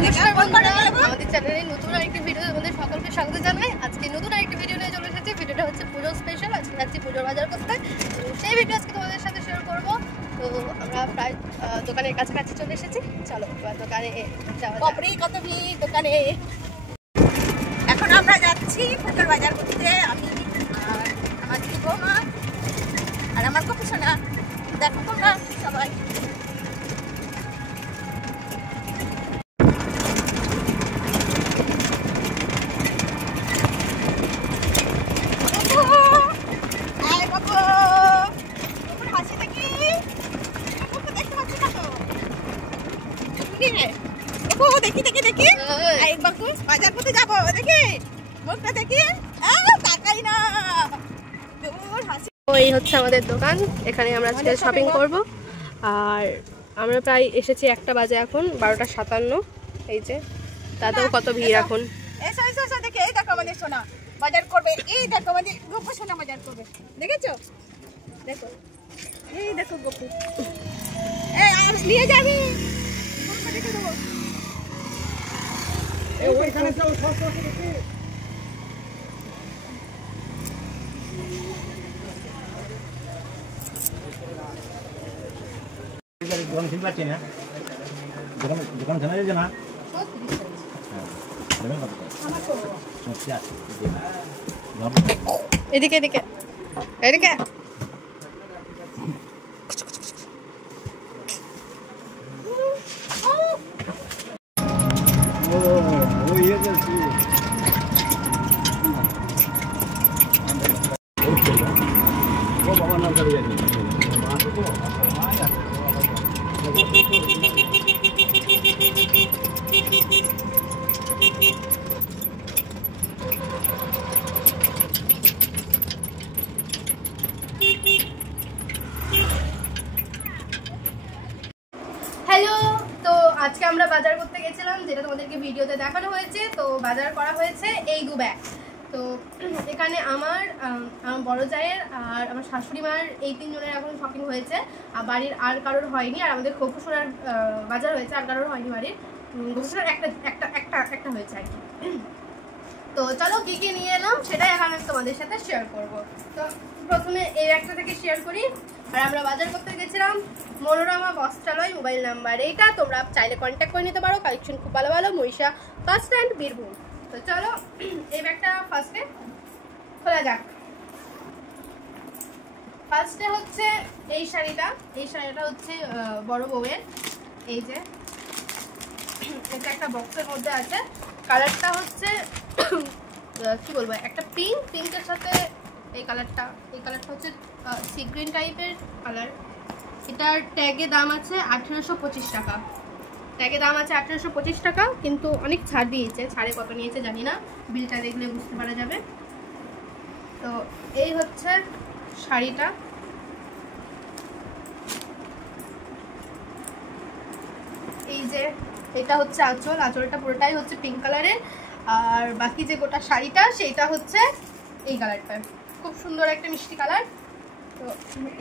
নমস্কার বন্ধুরা, আমাদের চ্যানেলে নতুন আরেকটি ভিডিও আমাদের সকলকে স্বাগত জানাই। আজকে নতুন আরেকটি ভিডিও নিয়ে চলে এসেছি। ভিডিওটা হচ্ছে পুজো স্পেশাল। আজকে যাচ্ছি পুজোর বাজার করতে, তো সেই ভিডিও আজকে তোমাদের সাথে শেয়ার করবো। তো আমরা প্রায় দোকানের কাছাকাছি চলে এসেছি। চলো এবার দোকানে যাওয়া যাক। কত ভিড় দোকানে। এখন আমরা যাচ্ছি পুজোর বাজার করতে। আমি আর আমার দিদি বৌমা আর আমার কপি সোনা। দেখো তোমরা সবাই। দেখি দেখি দেখি বাজার করতে যাবো, দেখি মুখটা দেখি তাকাই না। এই হচ্ছে আমাদের দোকান, এখানে আমরা আজকে শপিং করব। আর আমরা প্রায় এসেছি 1টা বাজে, এখন 12:57। এই যে তাতেও কত ভিড় এখন। এসো এসো এসো, দেখি এই দেখো আমাদের সোনা বাজার করবে। এই দেখো আমাদের গোপু সোনা বাজার করবে, দেখেছো? দেখো এই দেখো গোপু, এই নিয়ে যাবি দেখে দেবো। ওইখানে যাও, দেখি এদিকে এদিকে এদিকে। হ্যালো, তো আজকে আমরা বাজার করতে গেছিলাম, যেটা তোমাদেরকে ভিডিওতে দেখানো হয়েছে। তো বাজার করা হয়েছে এই 2 ব্যাগ। তো এখানে আমার বড় জায়ের আর আমার শাশুড়ি মার এই 3 জনের এখন শপিং হয়েছে, আর বাড়ির আর কারোর হয়নি। আর আমাদের খোকুসোনার বাজার হয়েছে, আর কারোর হয়নি বাড়ির। খোকুসোনার একটা হয়েছে আর কি। তো চলো কি কি নিয়ে এলাম সেটাই এখন আমি তোমাদের সাথে শেয়ার করব। তো প্রথমে এই একটা থেকে শেয়ার করি। আর আমরা বাজার করতে গেছিলাম মনোরমা বস্ত্রালয়, মোবাইল নাম্বার এইটা, তোমরা চাইলে কন্ট্যাক্ট করে নিতে পারো। কালেকশন খুব ভালো ভালো, মহিষা বাস স্ট্যান্ড, বীরভূম। তো চলো এই ব্যাগটা ফার্স্টে খোলা যাক। ফার্স্টে হচ্ছে এই শাড়িটা। এই শাড়িটা হচ্ছে বড় বউয়ের। এই যে এটা একটা বক্সের মধ্যে আছে। কালারটা হচ্ছে কি বলবো, একটা পিঙ্কের সাথে এই কালারটা হচ্ছে সি গ্রিন টাইপের কালার। এটার ট্যাগে দাম আছে 1825 টাকা। ট্যাগে দাম আছে 1825 টাকা, কিন্তু অনেক ছাড় দিয়েছে। ছাড়ে কত নিয়েছে জানি না, বিলটা দেখলে বুঝতে পারা যাবে। তো এই হচ্ছে শাড়িটা। এই যে এটা হচ্ছে আঁচল। আঁচলটা পুরোটাই হচ্ছে পিঙ্ক কালারের। আর বাকি যে গোটা শাড়িটা সেইটা হচ্ছে এই কালারটা, খুব সুন্দর একটা মিষ্টি কালার। তো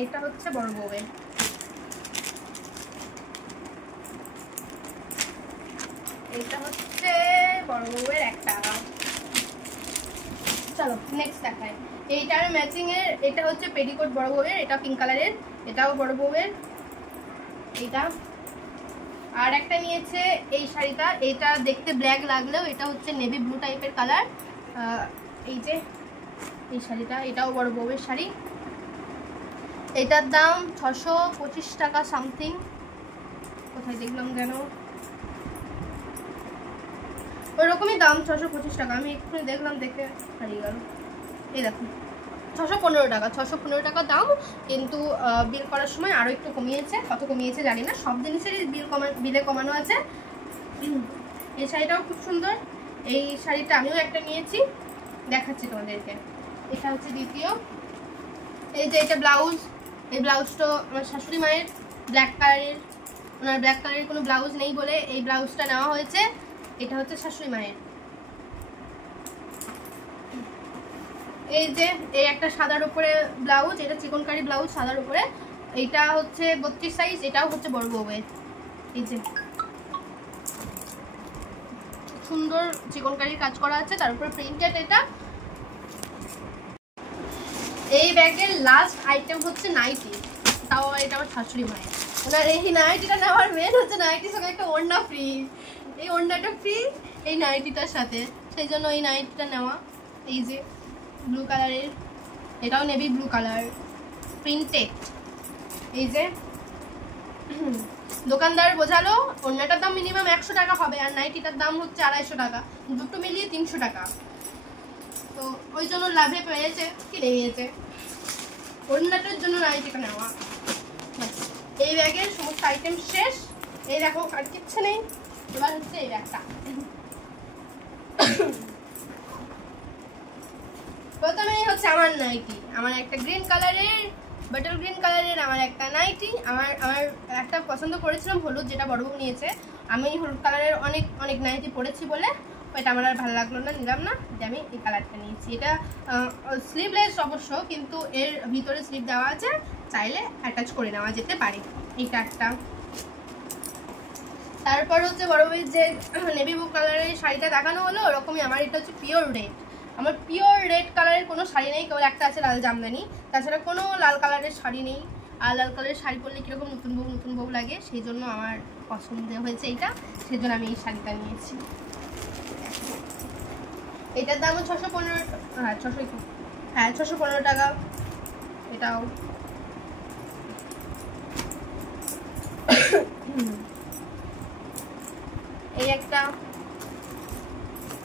এটা হচ্ছে বড় বউয়ের। এটা হচ্ছে বড় বউয়ের একটা। চলো নেক্সট দেখাই। এইটার ম্যাচিং এর এটা হচ্ছে পেটিকোট বড় বউয়ের, এটা পিঙ্ক কালারের, এটাও বড় বউয়ের। এইটা আর একটা নিয়েছে এই শাড়িটা। এটা দেখতে ব্ল্যাক লাগলেও এটা হচ্ছে নেভি ব্লু টাইপের কালার। এই যে এই শাড়িটা, এটাও বড় বউয়ের শাড়ি। এটার দাম 625 টাকা সামথিং। কোথায় দেখলাম যেন, ওইরকমই দাম 625 টাকা। আমি এক্ষুনি দেখলাম, দেখে হারিয়ে গেল। এই দেখো 615 টাকা। 615 টাকা দাম, কিন্তু বিল করার সময় আরও একটু কমিয়েছে। কত কমিয়েছে জানি না, সব জিনিসেরই বিলে কমানো আছে। এই শাড়িটাও খুব সুন্দর। এই শাড়িটা আমিও একটা নিয়েছি, দেখাচ্ছি তোমাদেরকে। এটা হচ্ছে দ্বিতীয়। এই যে এটা ব্লাউজ। এই ব্লাউজটা আমার শাশুড়ি মায়ের, ব্ল্যাক কালারের। ওনার ব্ল্যাক কালারের কোনো ব্লাউজ নেই বলে এই ব্লাউজটা নেওয়া হয়েছে। এটা হচ্ছে শাশুড়ি মায়ের। এই যে এই একটা সাদার উপরে ব্লাউজ, এটা চিকনকারি ব্লাউজ সাদার উপরে। এইটা হচ্ছে 32 সাইজ, এটাও হচ্ছে বড় বউয়ের। এই যে সুন্দর চিকনকারির কাজ করা আছে, তার উপরে প্রিন্টেড। এটা এই ব্যাগের লাস্ট আইটেম হচ্ছে নাইটি, তাও এটা আমার শাশুড়ি মায়ের। ওনার এই নাইটিটা নেওয়ার মেন হচ্ছে নাইটির সঙ্গে একটা ওড়না ফ্রি, এই ওড়নাটা ফ্রি এই নাইটিটার সাথে, সেই জন্য এই নাইটিটা নেওয়া। এই যে ব্লু কালারের, এটাও নেভি ব্লু কালার, প্রিন্টেড। এই যে দোকানদার বোঝালো ওড়নাটার দাম মিনিমাম 100 টাকা হবে, আর নাইটিটার দাম হচ্ছে 250 টাকা, দুটো মিলিয়ে 300 টাকা। তো ওই জন্য লাভে পেয়েছে, কিনে নিয়েছে। ওড়নাটার জন্য নাইটিটা নেওয়া। এই ব্যাগের সমস্ত আইটেম শেষ। এই দেখো আর কিচ্ছু নেই। এবার হচ্ছে এই ব্যাগটা। প্রথমেই হচ্ছে আমার নাইটি, আমার একটা গ্রিন কালারের, বাটল গ্রিন কালারের আমার একটা নাইটি। আমার একটা পছন্দ করেছিলাম হলুদ, যেটা বড়বু নিয়েছে। আমি হলুদ কালারের অনেক নাইটি পরেছি বলে এটা আমার আর ভালো লাগলো না, নিলাম না, যে আমি এই কালারটা নিয়েছি। এটা স্লিভলেস অবশ্য, কিন্তু এর ভিতরে স্লিভ দেওয়া আছে, চাইলে অ্যাটাচ করে নেওয়া যেতে পারে। এইটা একটা। তারপর হচ্ছে বড়বুর যে নেভি ব্লু কালারের শাড়িটা দেখানো হলো, ওরকমই আমার এটা হচ্ছে পিওর রেড। আমার পিওর রেড কালারের কোনো শাড়ি নেই, কেবল একটা আছে লাল জামদানি, তাছাড়া কোনো লাল কালারের শাড়ি নেই। আর লাল কালারের শাড়ি পরলে কীরকম নতুন বউ লাগে, সেই জন্য আমার পছন্দ হয়েছে এইটা, সেই জন্য আমি এই শাড়িটা নিয়েছি। এটার দাম 615, হ্যাঁ 615 টাকা। এটাও এই একটা।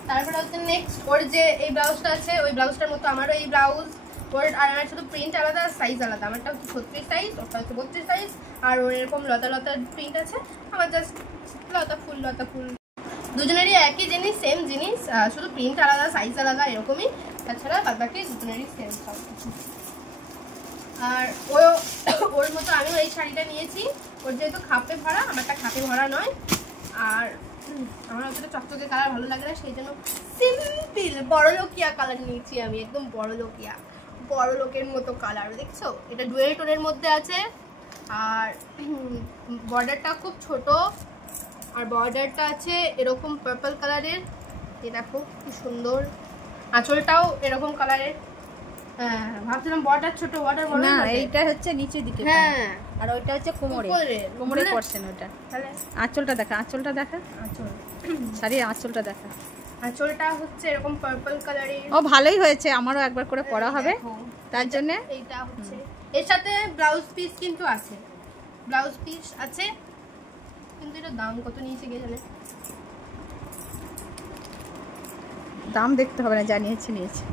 তারপরে হচ্ছে নেক্সট ওর যে এই ব্লাউজটা আছে, ওই ব্লাউজটার মতো আমারও এই ব্লাউজ। ওর আর আমার শুধু প্রিন্ট আলাদা, সাইজ আলাদা। আমারটা হচ্ছে 36 সাইজ, ওটা হচ্ছে 32 সাইজ। আর ওর এরকম লতা প্রিন্ট আছে, আমার জাস্ট লতা ফুল। দুজনেরই একই জিনিস, সেম জিনিস, শুধু প্রিন্ট আলাদা, সাইজ আলাদা, এরকমই। তাছাড়া বাদবাকি দুজনেরই সেম সব কিছু। আর ওর মতো আমিও এই শাড়িটা নিয়েছি। ওর যেহেতু খাপে ভরা, আমারটা খাপে ভরা নয়। আর আমার অতটা চকচকে কালার ভালো লাগে না, সেই জন্য সিম্পল বড়লোকিয়া কালার নিয়েছি আমি। একদম বড়লোকের মতো কালার, দেখছো? এটা ডুয়েল টোনের মধ্যে আছে। আর বর্ডারটা খুব ছোট, আর বর্ডারটা আছে এরকম পার্পল কালারের। এই দেখো কি সুন্দর। আঁচলটাও এরকম কালারের। হ্যাঁ, ভাবছিলাম বর্ডার ছোট, বর্ডার বড় না, এইটা হচ্ছে নিচের দিকে। হ্যাঁ, আর ওইটা হচ্ছে কোমরের পোরশন। ওটা তাহলে আঁচলটা দেখা, আঁচল শাড়ির আঁচলটা দেখা। আঁচলটা হচ্ছে এরকম পার্পল কালারের। ও ভালোই হয়েছে, আমারও একবার করে পরা হবে, তার জন্য এইটা হচ্ছে। এর সাথে ব্লাউজ পিস কিন্তু আছে, কিন্তু এটা দাম কত নিয়েছে কে জানে। দাম দেখতে হবে না, জানিয়েছে নিয়েছে।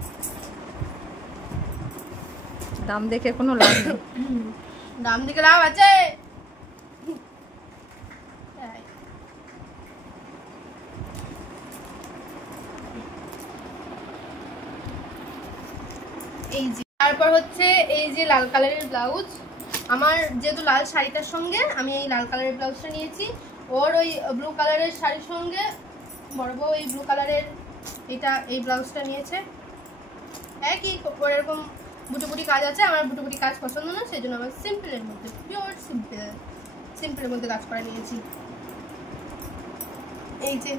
দাম দেখে কোনো লাভ নেই। দাম দেখে লাভ আছে। এই যে তারপর হচ্ছে এই যে লাল কালারের ব্লাউজ। আমার যেহেতু লাল শাড়িটার সঙ্গে আমি এই লাল কালারের ব্লাউজটা নিয়েছি। ওর ওই ব্লু কালারের শাড়ির সঙ্গে বড় বউ এই ব্লু কালারের এই ব্লাউজটা নিয়েছে। একই এরকম বুটুবুটি কাজ আছে। আমার বুটুবুটি কাজ পছন্দ না, সেই জন্য আমার সিম্পলের মধ্যে, পিওর সিম্পলের মধ্যে কাজ করা নিয়েছি। এই যে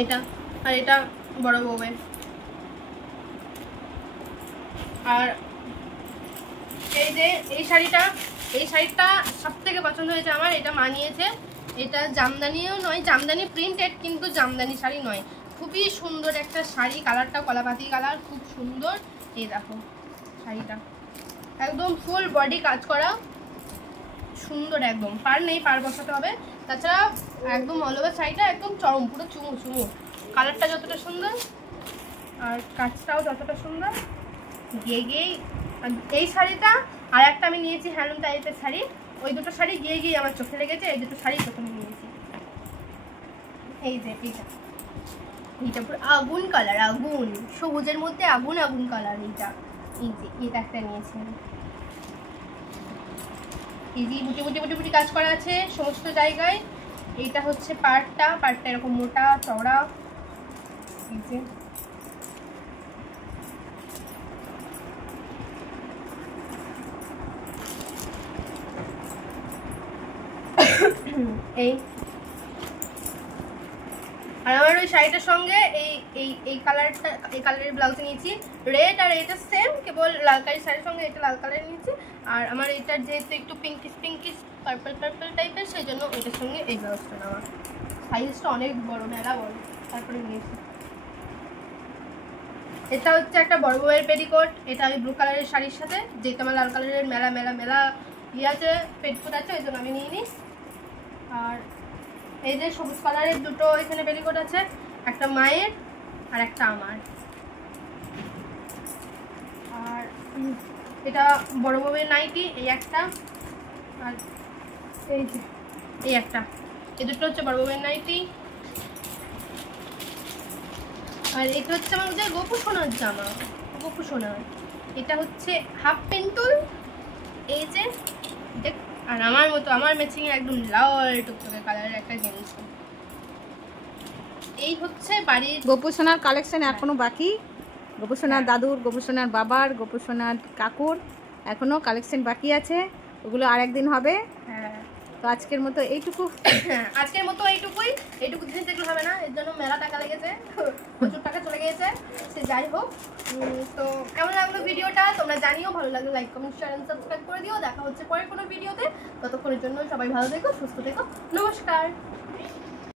এটা, আর এটা বড় বউয়ের। আর এই যে এই শাড়িটা সব থেকে পছন্দ হয়েছে আমার। এটা মানিয়েছে। এটা জামদানিও নয়, জামদানি প্রিন্টেড, কিন্তু জামদানি শাড়ি নয়। খুবই সুন্দর একটা শাড়ি, কালারটা কলাপাতি কালার, খুব সুন্দর। এই দেখো শাড়িটা একদম ফুল বডি কাজ করা, সুন্দর একদম। পার নেই, পার বসাতে হবে। তাছাড়া একদম অল ওভার শাড়িটা একদম চরম, পুরো চুমু। কালারটা যতটা সুন্দর আর কাজটাও যতটা সুন্দর, গিয়ে এই শাড়িটা আর একটা আমি নিয়েছি হ্যান্ডলুম টাইপের শাড়ি। ওই দুটো শাড়ি গিয়ে আমার চোখে লেগেছে। এই দুটো শাড়ি প্রথমে নিয়েছি। এই যে এইটা পুরো আগুন কালার, আগুন সবুজের মধ্যে আগুন কালার। এটা একটা নিয়েছি। এই যে বুটি কাজ করা আছে সমস্ত জায়গায়। এইটা হচ্ছে পাড়টা এরকম মোটা চওড়া। এই যে আর আমার ওই শাড়িটার সঙ্গে এই কালারের ব্লাউজ নিয়েছি রেড, আর এটা সেম, কেবল লাল কালারের শাড়ির সঙ্গে এটা লাল কালারের নিয়েছি। আর আমার এটার যেহেতু একটু পিঙ্কিশ পার্পল টাইপের, সেই জন্য এটার সঙ্গে এই ব্লাউজটা নেওয়া। সাইজটা অনেক বড়, মেলা বড়, তারপরে নিয়েছি। এটা হচ্ছে একটা বড় বউয়ের পেটিকোট, এটা আমি ব্লু কালারের শাড়ির সাথে, যেটা আমার লাল কালারের মেলা ইয়ে আছে, পেটিকোট আছে, ওই জন্য আমি নিয়ে নিই। আর এই যে সবুজ কালারের দুটো এখানে পেটিকোট আছে, একটা মায়ের আর একটা আমার। আর এটা বড় বউয়ের নাইটি, এই একটা, আর এই যে এই একটা, এই দুটো হচ্ছে বড় বউয়ের নাইটি। আর এটা হচ্ছে আমার যে গোপু সোনার জামা, গোপু সোনার, এটা হচ্ছে হাফ পেন্টুল, এই যে দেখ। আর আমার মতো আমার ম্যাচিং একদম লাল টুকটুকে কালারের একটা গেঞ্জি। এই হচ্ছে বাড়ির গোপু সোনার কালেকশন এখনো বাকি। গোপু সোনার দাদুর, গোপু সোনার বাবার, গোপু সোনার কাকুর এখনো কালেকশন বাকি আছে, ওগুলো আর একদিন হবে। হ্যাঁ, তো আজকের মতো এইটুকু। আজকের মতো এইটুকু জিনিস দেখলে হবে না, এর জন্য মেলা টাকা লেগেছে, প্রচুর টাকা চলে গিয়েছে। সে যাই হোক, তো কেমন লাগলো ভিডিওটা তোমরা জানিও, ভালো লাগলে like comment share and subscribe করে দিও। দেখা হচ্ছে পরের কোনো ভিডিওতে, ততক্ষণের জন্য সবাই ভালো থেকো, সুস্থ থেকো, নমস্কার।